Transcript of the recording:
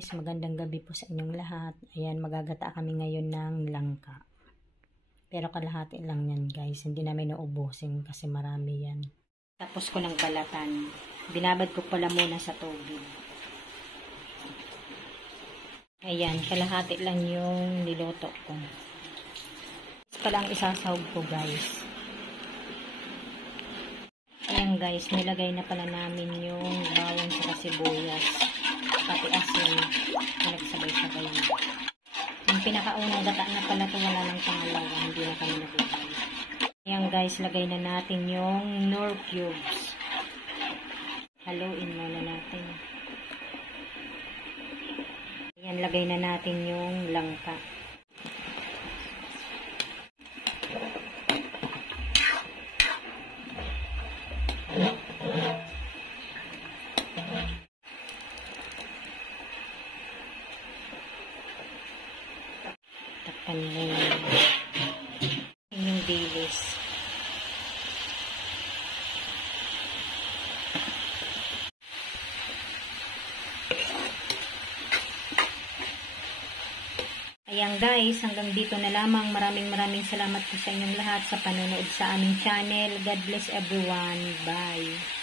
Guys, magandang gabi po sa inyong lahat. Ayan, magagata kami ngayon ng langka. Pero kalahati lang yan guys. Hindi namin naubusin kasi marami yan. Tapos ko ng balatan. Binabad ko pala muna sa tubig. Ayan, kalahati lang yung niluto ko. Ito pala ang isasahog ko guys. Ayan guys, nilagay na pala namin yung bawang sa sibuyas. Pati asin, pinagsabay-sabay na. Yung pinakaunang gata na pala ito, wala ng pangalawa, hindi na kami naglagay. Ayan guys, lagay na natin yung Knorr cubes. Haluin muna natin. Ayan, lagay na natin yung langka. Takpan mo yung dilis. Ayan guys, hanggang dito na lamang. Maraming salamat po sa inyong lahat sa panonood sa aming channel. God bless everyone. Bye.